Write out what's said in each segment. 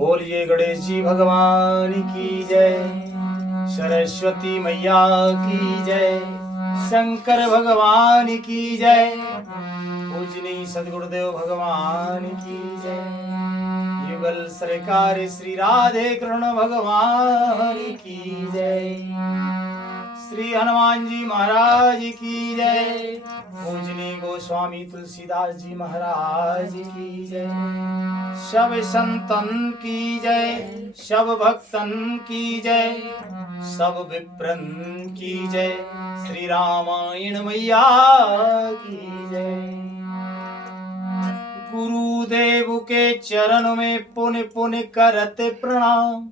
बोलिए गणेश जी भगवान की जय, सरस्वती मैया की जय, शंकर भगवान की जय, पूजनी सदगुरुदेव भगवान की जय, युगल सरकार श्री राधे कृष्ण भगवान की जय, श्री हनुमान जी महाराज की जय, पूजनी गोस्वामी तुलसीदास जी महाराज की जय, सब संतन की जय, सब भक्तन की जय, सब विप्रन की जय, श्री रामायण मैया की जय। गुरुदेव के चरण में पुन पुन करत प्रणाम,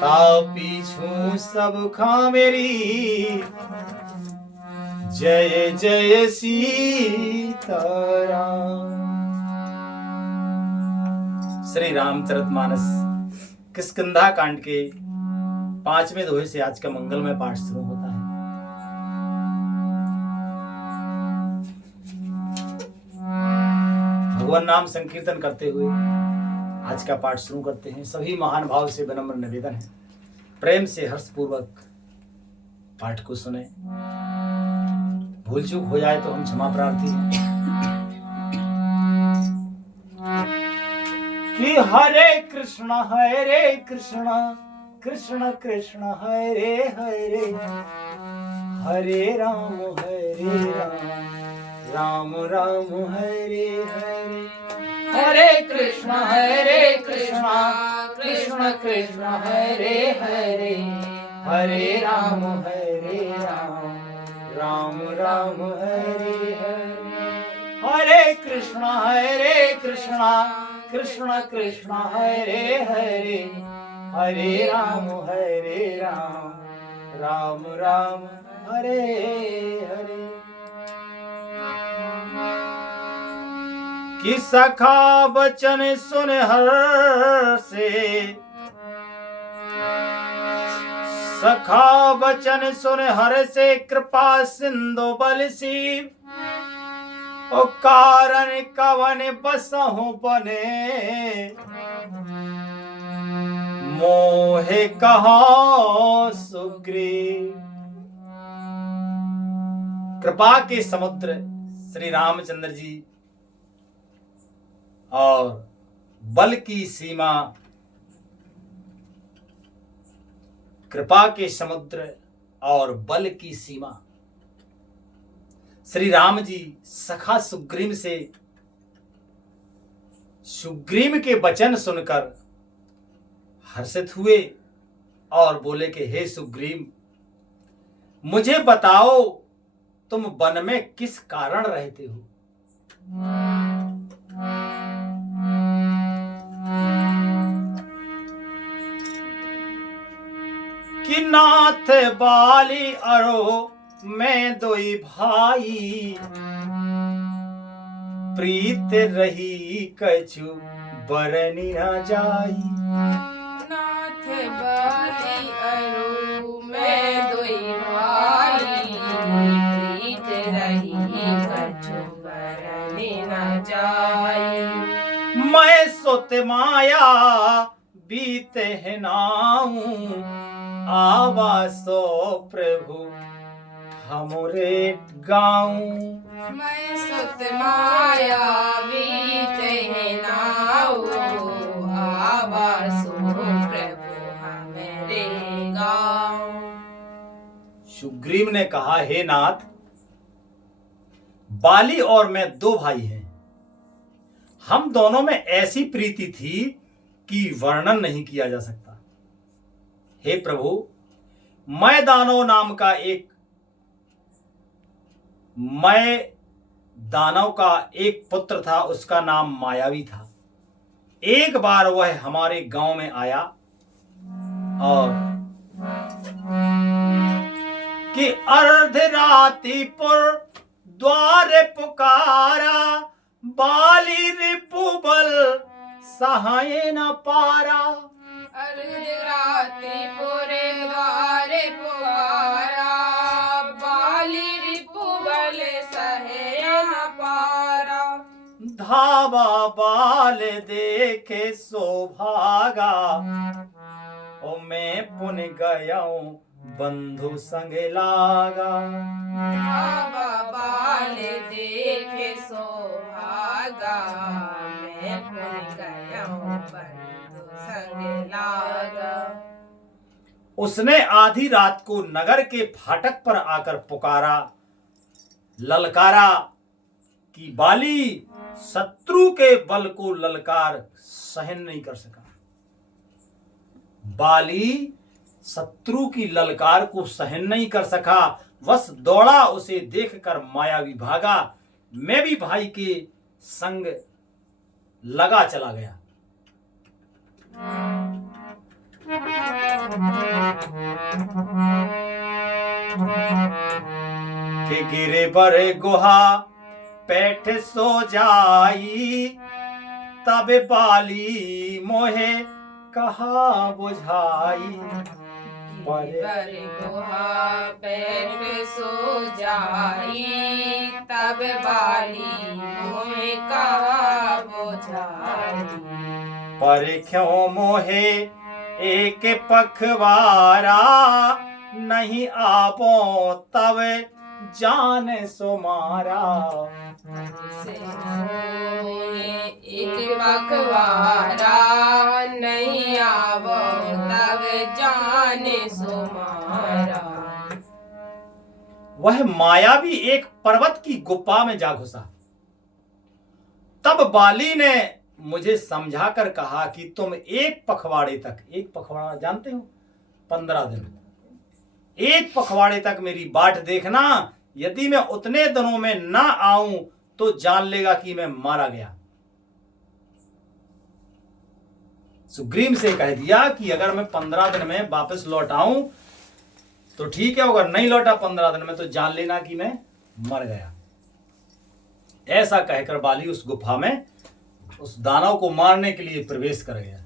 तापीछू सब खा मेरी, जय जय सीताराम। श्री रामचरितमानस किष्किंधा कांड के 5वें दोहे से आज का मंगलमय पाठ शुरू होता है। भगवान नाम संकीर्तन करते हुए आज का पाठ शुरू करते हैं। सभी महान भाव से विनम्र निवेदन है, प्रेम से हर्षपूर्वक पाठ को सुने। भूल चूक हो जाए तो हम क्षमा प्रार्थी हैं। कि हरे कृष्ण कृष्ण कृष्ण हरे हरे, हरे राम राम राम हरे हरे, हरे कृष्ण कृष्ण कृष्ण हरे हरे, हरे राम राम राम हरे हरे, हरे कृष्ण कृष्ण कृष्ण हरे हरे, हरे राम राम राम हरे हरे। कि सखा बचन सुन हर से, सखा बचन सुन हर से, कृपा सिंधु बलसी, ओ कारण कवन बसहु बने, मोहे कहा सुग्रीव। कृपा के समुद्र श्री रामचंद्र जी और बल की सीमा, कृपा के समुद्र और बल की सीमा, श्री राम जी सखा सुग्रीव से सुग्रीव के वचन सुनकर हर्षित हुए और बोले कि हे सुग्रीव, मुझे बताओ तुम वन में किस कारण रहते हो। कि नाथ बाली अरो मैं दोई भाई, प्रीत रही कछु बरनी न जाई। नाथ बाली अरो मैं दोई भाई, प्रीत रही कछु बरनी न जाई। मैं सुत माया बीते है नाऊ, आवासो प्रभु हमरे गाऊं। मैं सुत माया बीते है नाऊ, आवासो प्रभु हमरे गाऊं। सुग्रीव ने कहा, हे नाथ, बाली और मैं 2 भाई हैं। हम दोनों में ऐसी प्रीति थी कि वर्णन नहीं किया जा सकता। हे प्रभु, मैं दानव का एक पुत्र था, उसका नाम मायावी था। एक बार वह हमारे गांव में आया और कि अर्धरात्रिपुर द्वारे पुकारा, बाली रिपुबल सहाय न पारा। अर्धरात्रिपुर द्वारे पुकारा, बाली रिपुबल सहाय न पारा। कहावा बाल देखे सौभागा, ओ मैं पुन गयाऊं बंधु संग लागा। बाबा बाल देखे सोभागा, मैं पुन गया हूँ बंधु संग लागा। उसने आधी रात को नगर के फाटक पर आकर पुकारा, ललकारा कि बाली शत्रु के बल को ललकार सहन नहीं कर सका। बाली शत्रु की ललकार को सहन नहीं कर सका, बस दौड़ा, उसे देखकर मायावी भागा। मैं भी भाई के संग लगा चला गया। कि गिरे पर गुहा पैठ सो जाई, तब बाली मोहे कहा बुझाई। पर गुहा पैठ सो जाई, तब बाली मोहे कहा बुझाई। पर क्यों मोहे एक पखवारा, नहीं आपो तब जान सो मारा। से मोहे एक पखवारा, नहीं आवो तब जाने सो मारा। वह मायावी एक पर्वत की गुफा में जा घुसा। तब बाली ने मुझे समझाकर कहा कि तुम एक पखवाड़े तक, एक पखवाड़ा जानते हो 15 दिन, एक पखवाड़े तक मेरी बाट देखना। यदि मैं उतने दिनों में ना आऊं तो जान लेगा कि मैं मारा गया। सुग्रीव से कह दिया कि अगर मैं 15 दिन में वापस लौट आऊं तो ठीक है, अगर नहीं लौटा 15 दिन में तो जान लेना कि मैं मर गया। ऐसा कहकर बाली उस गुफा में उस दानव को मारने के लिए प्रवेश कर गया।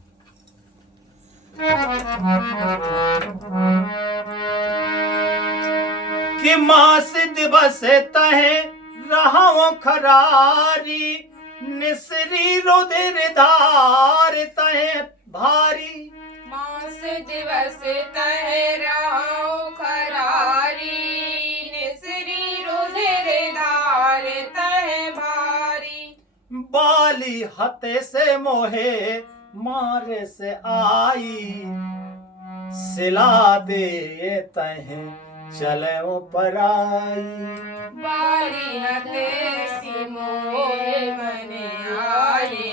कि मास दिवस तहे रहा खरारी, निसरी रुधिर धार तहे भारी। मास दिवस तहराओ खरारी, निसरी रुधिर धार तह भारी। बाली हते से मोहे मारे से आई, सिला दे तहे चले पराई। बारी हते सी मोहे मने आई,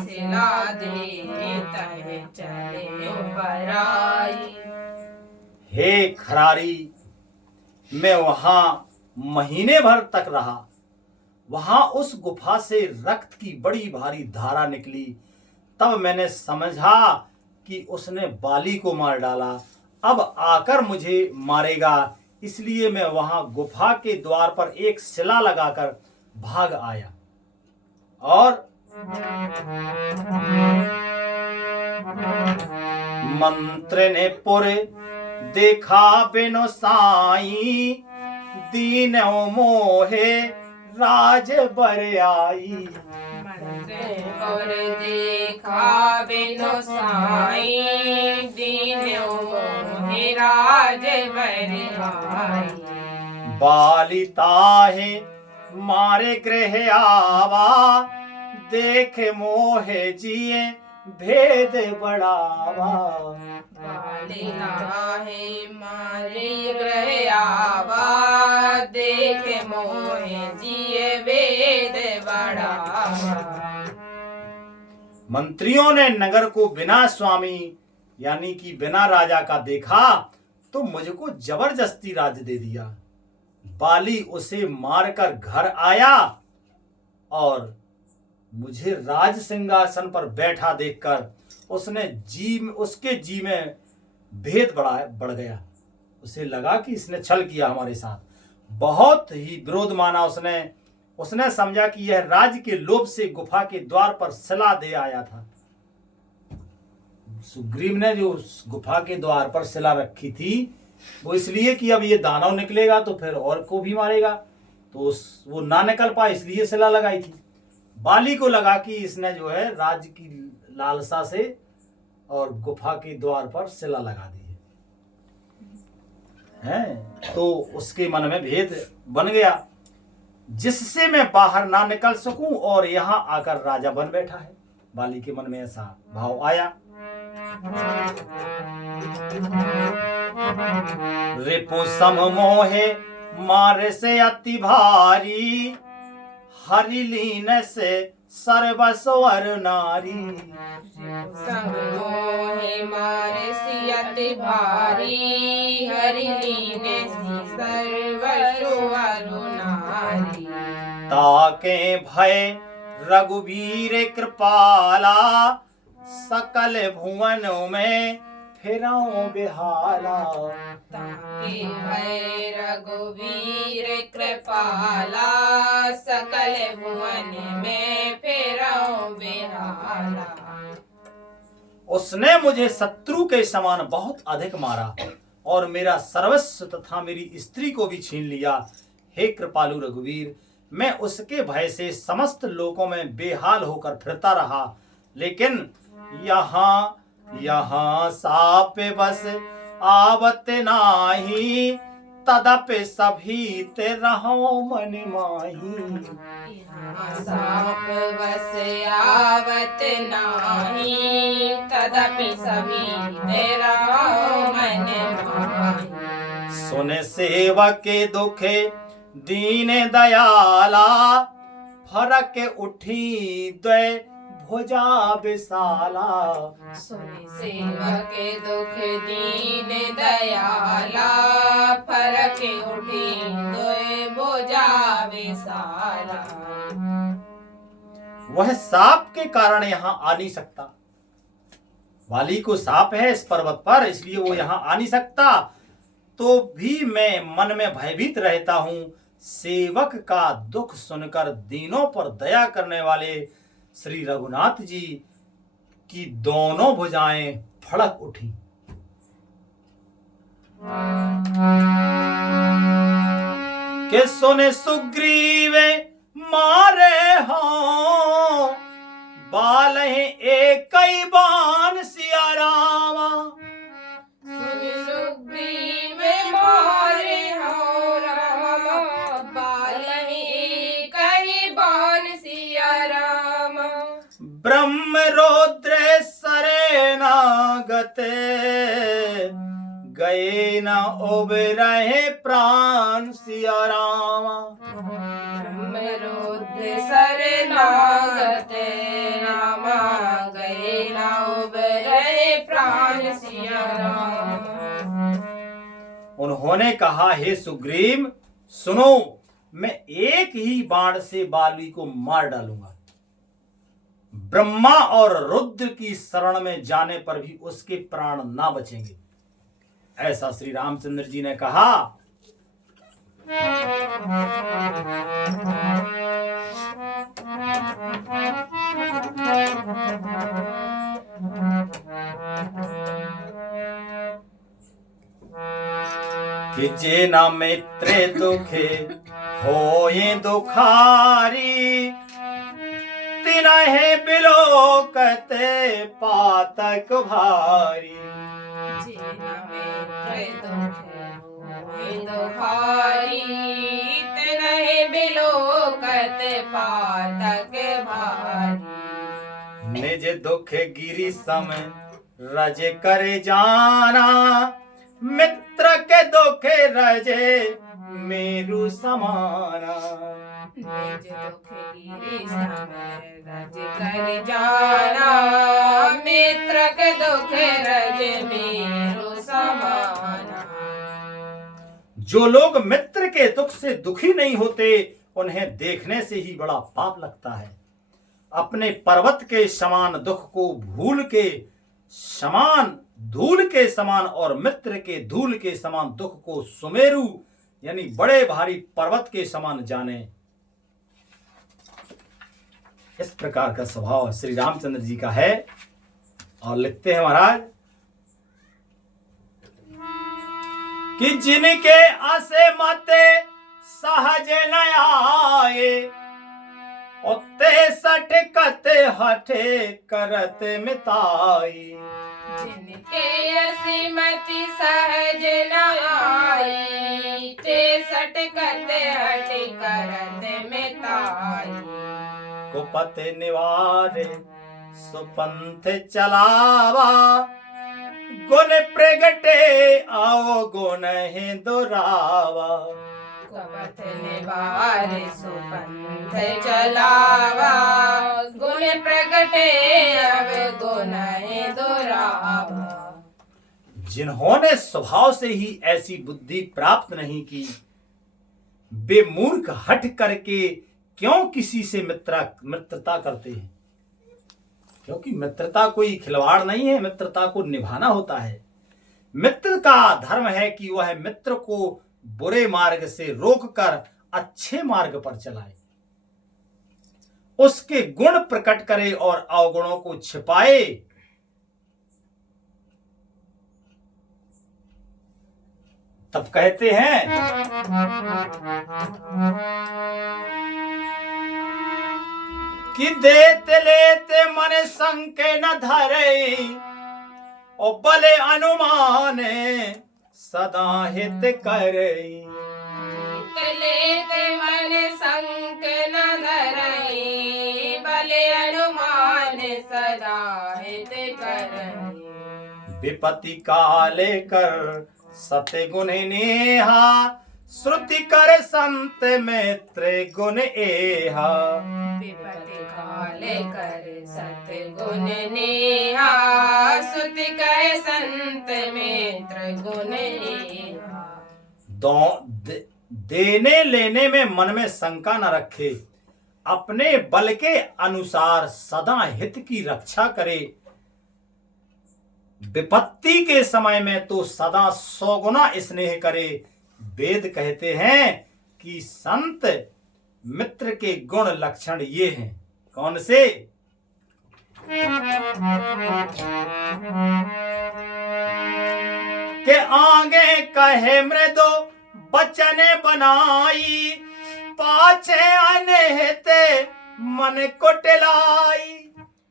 सिला दे तह चले पराई। हे खरारी, मैं वहां महीने भर तक रहा। वहां उस गुफा से रक्त की बड़ी भारी धारा निकली। तब मैंने समझा कि उसने बाली को मार डाला, अब आकर मुझे मारेगा। इसलिए मैं वहां गुफा के द्वार पर एक शिला लगाकर भाग आया और मंत्र ने पुर देखा बिनु साई, दीन मोहे राज बर आई। और देखा बिनु साई, दीन मोहे राज बर आई। बाली ताहे मारे गृह आवा, देख मोहे जिए भेद बढ़ावा। बालिका है मारे ग्रह आवा, देख मोहे जिए वेद बढ़ावा। मंत्रियों ने नगर को बिना स्वामी यानी कि बिना राजा का देखा तो मुझको जबरदस्ती राज्य दे दिया। बाली उसे मारकर घर आया और मुझे राज सिंहासन पर बैठा देखकर उसके जी में भेद बढ़ गया। उसे लगा कि इसने छल किया हमारे साथ, बहुत ही विरोध माना उसने समझा कि यह राज्य के लोभ से गुफा के द्वार पर शिला दे आया था। सुग्रीव ने जो उस गुफा के द्वार पर शिला रखी थी वो इसलिए कि अब ये दानव निकलेगा तो फिर और को भी मारेगा, तो वो ना निकल पाए इसलिए शिला लगाई थी। बाली को लगा कि इसने जो है राज्य की लालसा से और गुफा के द्वार पर शिला लगा दी है, तो उसके मन में भेद बन गया जिससे मैं बाहर ना निकल सकूं और यहाँ आकर राजा बन बैठा है। बाली के मन में ऐसा भाव आया। रिपु सम मोहे मारे से अति भारी, हरि लीन से सर्वस्वर नारी। संग मोहे मारे सियति भारी, हरि लीने सी सर्वस्वर नारी। ताके भय रघुवीर कृपाला, सकल भुवनों में फिरऊं बिहाला। ताके भय रघुवीर कृपाला, सकल भुवन में फिरऊं बिहाला। उसने मुझे शत्रु के समान बहुत अधिक मारा और मेरा सर्वस्व तथा मेरी स्त्री को भी छीन लिया। हे कृपालु रघुवीर, मैं उसके भय से समस्त लोकों में बेहाल होकर फिरता रहा, लेकिन यहाँ यहाँ साप बस आवत नाही, तदपि सभी ते रहो मन माही। साप बस आवत नाही, तदपि सभी तेरा मन माही। सुन सेवक के दुखे दीन दयाला, फरक उठी द्वै भुजा विशाला। सुन सेवक दुख दीन दयाला, फरक उठी दोय भुजा विशाला। वह साप के कारण यहाँ आ नहीं सकता। वाली को साप है इस पर्वत पर, इसलिए वो यहाँ आ नहीं सकता। तो भी मैं मन में भयभीत रहता हूँ। सेवक का दुख सुनकर दीनों पर दया करने वाले श्री रघुनाथ जी की दोनों भुजाएं फड़क उठी। के सुने सुग्रीव मारे हो, बाल एक कई बान सिया रामा। सुन सुग्रीव मारे हो रामा, बालहि कहि बान सिया रामा। ब्रह्म रौद्र शरणागते, गए न उबरहे प्राण सिया रामा। ब्रह्मरुद्र शरणागत रामा, गए न उबरहे प्राण सिया रामा। उन्होंने कहा, हे सुग्रीव सुनो, मैं एक ही बाण से बाली को मार डालूंगा। ब्रह्मा और रुद्र की शरण में जाने पर भी उसके प्राण ना बचेंगे। ऐसा श्री रामचंद्र जी ने कहा। कि जे न मित्र दुखे होए दुखारी, तिनहि बिलोकते पातक भारी। जिन मित्र दुखे दुखारी, तिनहि बिलोकत पातक भारी। निज दुख गिरि सम रज कर जाना, मित्र के दुख रजे मेरु समाना। निज दुख गिरि सम रज कर जाना, मित्र के दुख रज मेरु समाना। जो लोग मित्र के दुख से दुखी नहीं होते, उन्हें देखने से ही बड़ा पाप लगता है। अपने पर्वत के समान दुख को भूल के समान धूल के समान और मित्र के धूल के समान दुख को सुमेरु यानी बड़े भारी पर्वत के समान जाने। इस प्रकार का स्वभाव श्री रामचंद्र जी का है। और लिखते हैं महाराज कि जिनके असे मते सहज न आए, और 63 कते हठे करत मिताई। जिनके असीमति सहज न आई, 63 कते हठ करत मिताई। कुपत निवारे सुपंथ चलावा, गुण प्रगटे आओ गुण ही दुरावा। कपट निवार सुपंथ चलावा, गुण प्रगटे अब गुण दुरावा। जिन्होंने स्वभाव से ही ऐसी बुद्धि प्राप्त नहीं की, वे मूर्ख हठ करके क्यों किसी से मित्रता करते हैं? क्योंकि मित्रता कोई खिलवाड़ नहीं है, मित्रता को निभाना होता है। मित्र का धर्म है कि वह मित्र को बुरे मार्ग से रोककर अच्छे मार्ग पर चलाए, उसके गुण प्रकट करे और अवगुणों को छिपाए। तब कहते हैं कि देते लेते मन संके न धरे, और बले अनुमाने सदा हित करे। लेते मन संक न धरई, बले अनुमान सदा हित करई। विपत्ति काले कर सत्य गुण नेहा, श्रुति कर संत मित्र गुण एहा। विपत्ति काले कर सत्य गुण नेहा, श्रुति कर संत मित्र गुण एहा। देने लेने में मन में शंका न रखे, अपने बल के अनुसार सदा हित की रक्षा करे। विपत्ति के समय में तो सदा 100 गुना स्नेह करे। वेद कहते हैं कि संत मित्र के गुण लक्षण ये हैं। कौन से? के आगे कहे मृदु बचन बनाई, पाछे अनहिते मन कुटिलाई।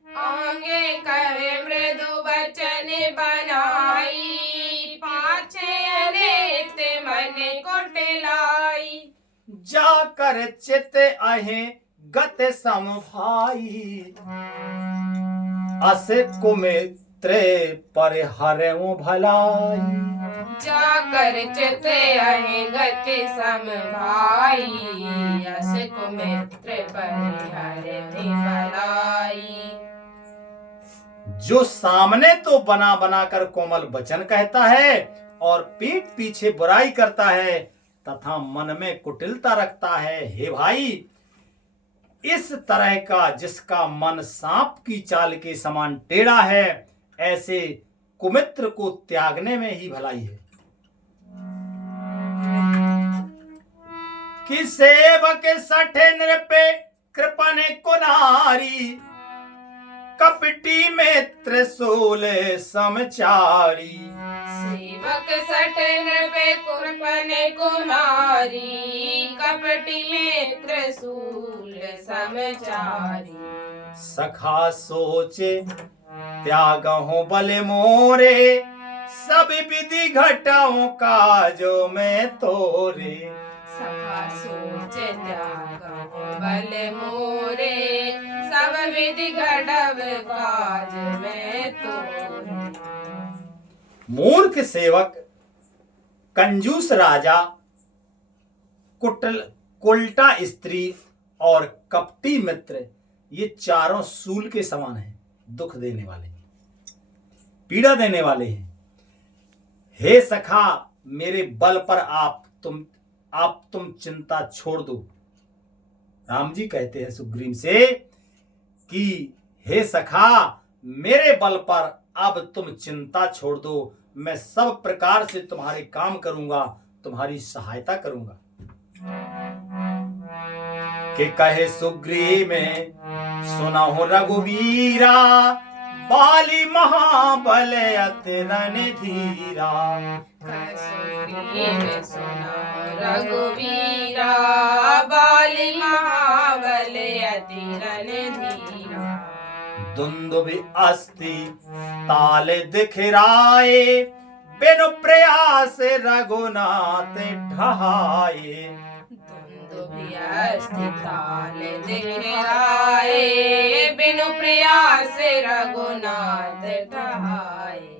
आगे कहे मृदु वचन बनाई, पाछे अनित मन कुटिलाई। जाकर चित अहे गत समभाई, अस कुमित्र पर हरऊ भलाई। जाकर चित अहे गति समभाई, अस कुमित्र पर हरऊ भलाई। जो सामने तो बना बना कर कोमल वचन कहता है और पीठ पीछे बुराई करता है तथा मन में कुटिलता रखता है, हे भाई, इस तरह का जिसका मन सांप की चाल के समान टेढ़ा है, ऐसे कुमित्र को त्यागने में ही भलाई है। कि सेवक सठे नृपे कृपण कुनारी, कपटी में त्रिशूल समचारी। सेवक सटन पे कुरपन कुमारी, कपटी में त्रिशूल समचारी। सखा सोचे त्यागहु बल मोरे, सब विधि घटाऊं काजो में तोरे। सखा सोच त्याग बल मोरे, सब विधि घटव काज में तोरे। मूर्ख सेवक, कंजूस राजा, उल्टा स्त्री और कपटी मित्र, ये चारों सूल के समान हैं, दुख देने वाले, पीड़ा देने वाले हैं। हे सखा, मेरे बल पर आप तुम चिंता छोड़ दो। राम जी कहते हैं सुग्रीव से कि हे सखा, मेरे बल पर अब तुम चिंता छोड़ दो, मैं सब प्रकार से तुम्हारे काम करूंगा, तुम्हारी सहायता करूंगा। कि कहे सुग्रीव में सुनहु रघुवीरा, बाली महाबल अति रणधीरा। सुग्रीव सुनो रघुवीरा, बाली महाबल अति रणधीरा। दुंदुभि अस्ति ताल दिखराए, बिनु प्रयास रघुनाथ ढहाए। दुंदुभि अस्ति ताल दिखराए, बिनु प्रयास रघुनाथ ढहाए।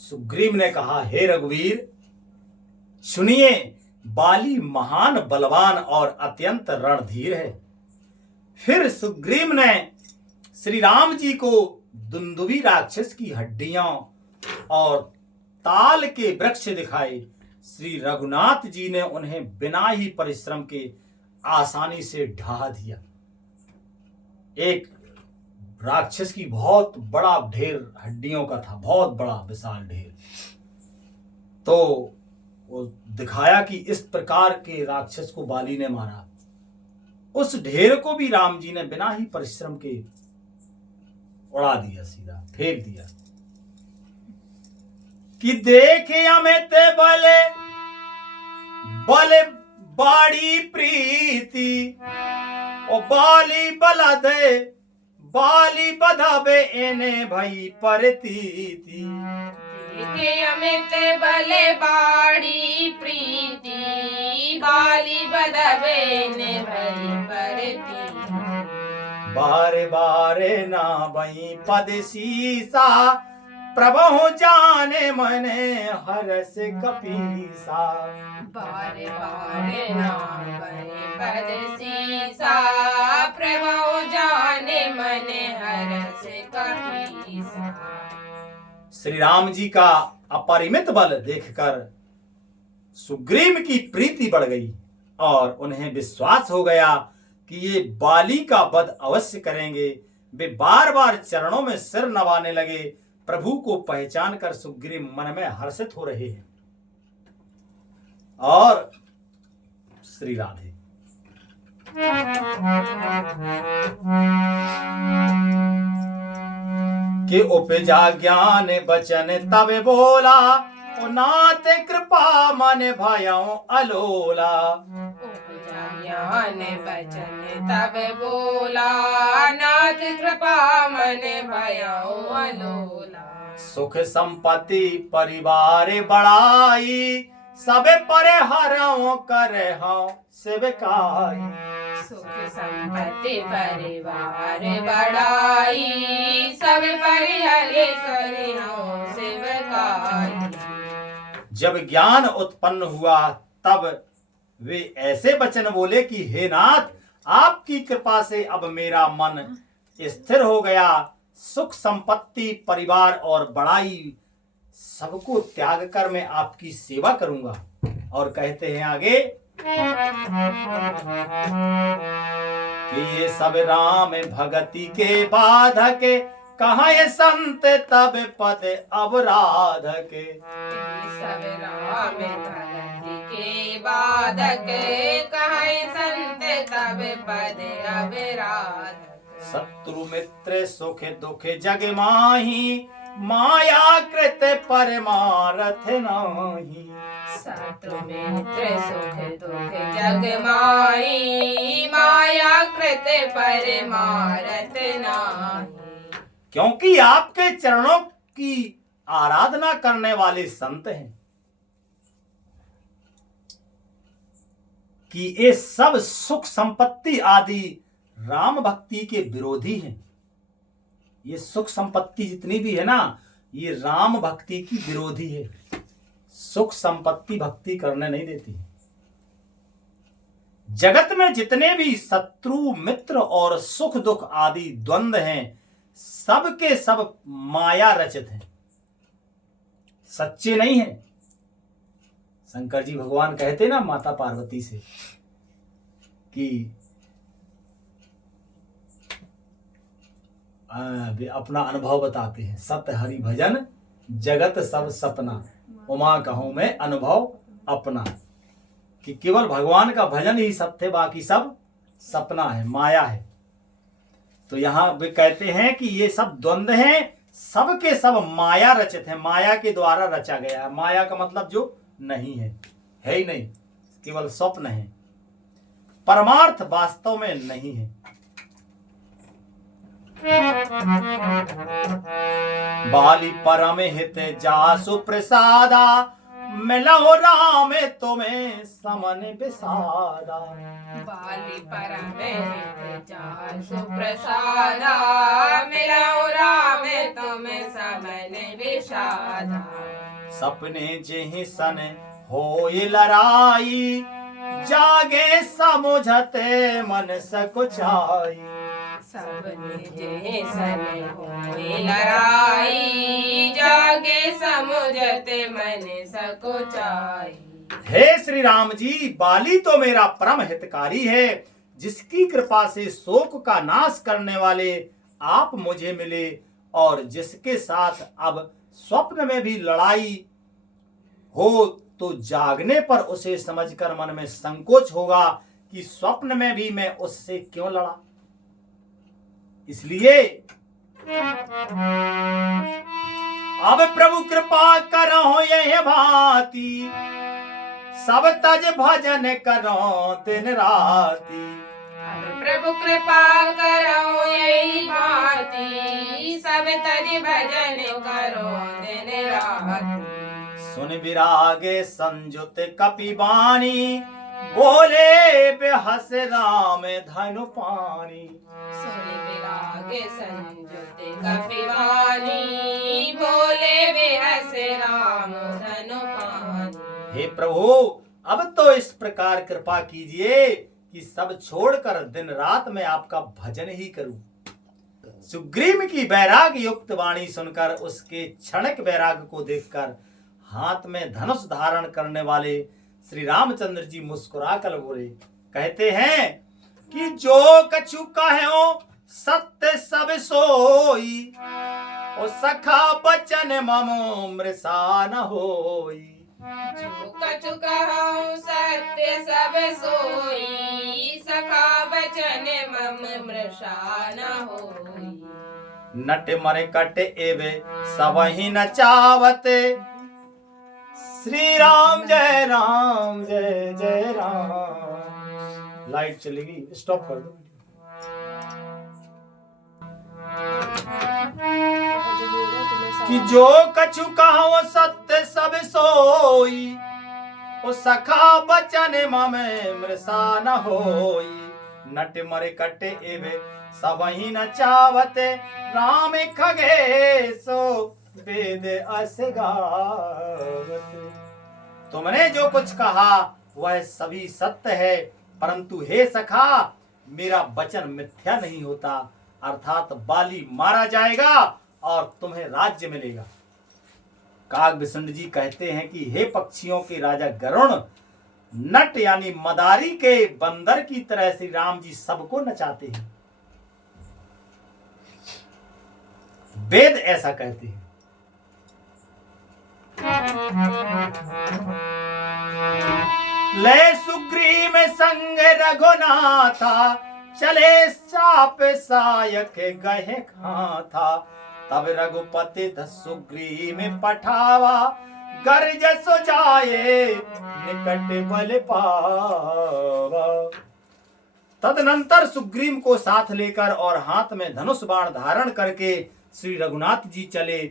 सुग्रीव ने कहा, हे रघुवीर सुनिए, बाली महान बलवान और अत्यंत रणधीर है। फिर सुग्रीव ने श्री राम जी को दुंदुभि राक्षस की हड्डियां और ताल के वृक्ष दिखाए। श्री रघुनाथ जी ने उन्हें बिना ही परिश्रम के आसानी से ढहा दिया। एक राक्षस की बहुत बड़ा ढेर हड्डियों का था, बहुत बड़ा विशाल ढेर। तो वो दिखाया कि इस प्रकार के राक्षस को बाली ने मारा। उस ढेर को भी राम जी ने बिना ही परिश्रम के उड़ा दिया, सीधा फेंक दिया। कि देखे अमित बले बल बाड़ी प्रीति, ओ बाली बलदे बाली बधाबे एने भई परतीति। देखे अमित बल बाड़ी प्रीति, बाली बधाबे ने भई परतीति। बारे बारे ना बई पद सीसा, प्रभु जाने मने हरस कपीसा। बारे बारे नाम पद सीसा, प्रभु जाने मन हरस कपीसा। श्री राम जी का अपरिमित बल देखकर सुग्रीव की प्रीति बढ़ गई और उन्हें विश्वास हो गया कि ये बाली का वध अवश्य करेंगे। वे बार बार चरणों में सिर नवाने लगे। प्रभु को पहचान कर सुग्रीव मन में हर्षित हो रहे हैं। और श्री राधे के उपजा ज्ञान बचन तब बोला, ओ नाथ कृपा मन भयों अलोला। उपजा ज्ञान बचन तब बोला, नाथ कृपा मन भयों अलोला। सुख संपत्ति परिवार बढ़ाई, सब पर हरओ करे हूँ सेवकाई। सुख संपत्ति परिवार बढ़ाई, सब पर हरे करे हूँ सेवकाई। जब ज्ञान उत्पन्न हुआ तब वे ऐसे वचन बोले कि हे नाथ, आपकी कृपा से अब मेरा मन स्थिर हो गया। सुख संपत्ति परिवार और बड़ाई सबको त्याग कर मैं आपकी सेवा करूंगा। और कहते हैं आगे कि ये सब राम भगति के बाधक, कहाँ ये संत तब पद अवराधक। सब राम भगति के बाधक, कहे संत तब पद अवराधक। शत्रु मित्र सुख दुख जग माही, माया कृत परमारथ नाही। शत्रु मित्र सुख दुख जग माही, माया कृत परमारथ नाही। क्योंकि आपके चरणों की आराधना करने वाले संत हैं कि ये सब सुख संपत्ति आदि राम भक्ति के विरोधी हैं। ये सुख संपत्ति जितनी भी है ना, ये राम भक्ति की विरोधी है। सुख संपत्ति भक्ति करने नहीं देती। जगत में जितने भी शत्रु मित्र और सुख दुख आदि द्वंद्व हैं, सब के सब माया रचित हैं, सच्चे नहीं हैं। शंकर जी भगवान कहते ना माता पार्वती से कि वे अपना अनुभव बताते हैं, सत्य हरि भजन जगत सब सपना, उमा कहूं मैं अनुभव अपना। कि केवल भगवान का भजन ही सत्य, बाकी सब सपना है, माया है। तो यहाँ वे कहते हैं कि ये सब द्वंद्व हैं, सब के सब माया रचित है, माया के द्वारा रचा गया है। माया का मतलब जो नहीं है ही नहीं, केवल स्वप्न है, परमार्थ वास्तव में नहीं है। बाली परम हित जासु प्रसादा, मिलो राम तुम्हें समन विसादा। बाली परमेत जासु प्रसादा, मिलो राम तुम्हें समन विषादा। सपने जेहि सन होई लड़ाई, जागे समुझते मन सकुचाई। सबने जे सने होई लड़ाई, जागे समुझते मन सकुचाई। हे श्री राम जी, बाली तो मेरा परम हितकारी है, जिसकी कृपा से शोक का नाश करने वाले आप मुझे मिले, और जिसके साथ अब स्वप्न में भी लड़ाई हो तो जागने पर उसे समझकर मन में संकोच होगा कि स्वप्न में भी मैं उससे क्यों लड़ा। इसलिए अब प्रभु कृपा करो यह भांति, सब तज भजन करो दिन राती। प्रभु कृपा करो यही भांति, सब तज भजन करो दिन रात। सुन विरागे संजुत कपिवाणी, बोले बेहस राम धनु पानी। सुन विरागे संजुत कपिवानी, बोले बेहस राम धनु पानी। हे प्रभु, अब तो इस प्रकार कृपा कीजिए कि सब छोड़कर दिन रात मैं आपका भजन ही करूं। सुग्रीव की वैराग युक्त वाणी सुनकर, उसके क्षणिक वैराग को देखकर हाथ में धनुष धारण करने वाले श्री रामचंद्र जी मुस्कुरा कर बोले, कहते हैं कि जो कछु कहो सत्य सब सोई, ओ सखा बचन मम मृषा न होई। जो कछु कहूँ सत्य सब सोई, सखा वचन मम मृषा न होई। नट मर कट एवे सबहि नचावते, श्री राम जय राम जय जय राम। लाइट चलेगी, स्टॉप कर दो। कि जो कछु कहो सत्य सब सोई, ओ सखा बचन मम मृषा न होई। नट मर कट एवे सबहि नचावते, राम खगेशो वेद अस गावत। तुमने जो कुछ कहा वह सभी सत्य है, परंतु हे सखा, मेरा वचन मिथ्या नहीं होता, अर्थात बाली मारा जाएगा और तुम्हें राज्य मिलेगा। कागभूषण जी कहते हैं कि हे पक्षियों के राजा गरुण, नट यानी मदारी के बंदर की तरह श्री राम जी सबको नचाते हैं। वेद ऐसा कहते हैं। ले सुग्रीव संग रघुनाथा, चले चाप सायक गहे खाथा। तब रघुपति सुग्रीव पठावा, गर्ज सो जाए निकट बल पावा। तदनंतर सुग्रीव को साथ लेकर और हाथ में धनुष बाण धारण करके श्री रघुनाथ जी चले।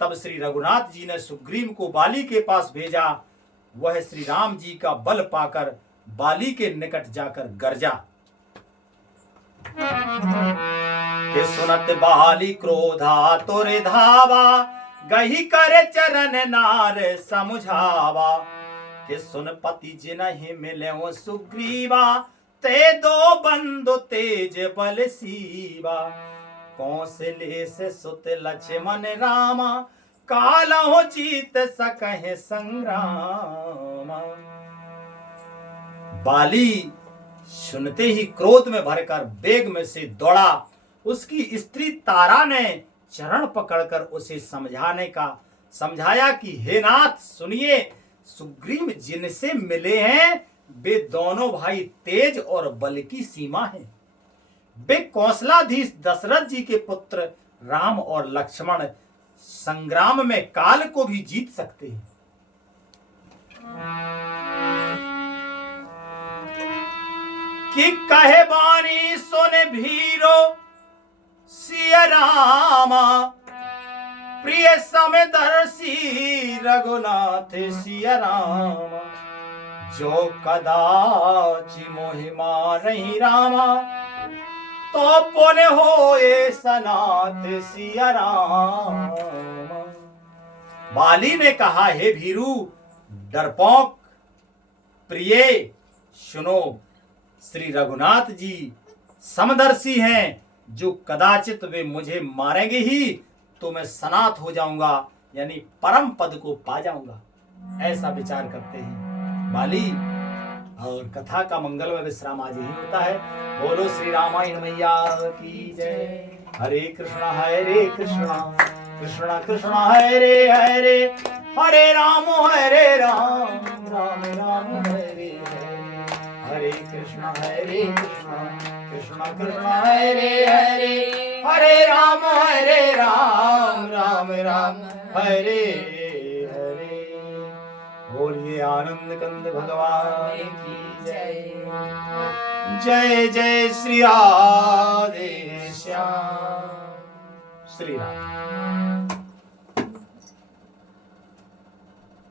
तब श्री रघुनाथ जी ने सुग्रीव को बाली के पास भेजा। वह श्री राम जी का बल पाकर बाली के निकट जाकर गरजा कि सुनत बाली क्रोधा तोरे धावा, गही करे चरण नार समुझावा। कि सुन पति जिनहि मिले सुग्रीवा, ते दो बंधु तेज बल सीवा। कौशले से सुत लक्ष्मण रामा, कालहु जीत सकहि संग्राम। बाली सुनते ही क्रोध में भरकर वेग में से दौड़ा। उसकी स्त्री तारा ने चरण पकड़कर उसे समझाया कि हे नाथ सुनिए, सुग्रीव जिनसे मिले हैं वे दोनों भाई तेज और बल की सीमा हैं। वे कौशलाधीश दशरथ जी के पुत्र राम और लक्ष्मण संग्राम में काल को भी जीत सकते हैं। कि कहे बानी सोने भीरो सिया रामा, प्रिय समदर्शी रघुनाथ सिया रामा, जो कदाचि मोहि मारहि रामा, तो पुण्य होए सनाथ सिया राम। बाली ने कहा, हे भीरू डरपोक, प्रिय सुनो, श्री रघुनाथ जी समदर्शी हैं, जो कदाचित वे मुझे मारेंगे ही तो मैं सनाथ हो जाऊंगा, यानी परम पद को पा जाऊंगा, ऐसा विचार करते हैं बाली। और कथा का मंगलमय विश्राम आज ही होता है। बोलो श्री रामायण मैया की जय। हरे कृष्णा कृष्णा कृष्णा हरे हरे, हरे राम राम राम हरे हरे, हरे कृष्णा कृष्णा कृष्णा हरे हरे, हरे राम राम राम हरे हरे। बोलिए आनंद कंद भगवान की जय। जय जय श्री राधे श्याम। श्री राम।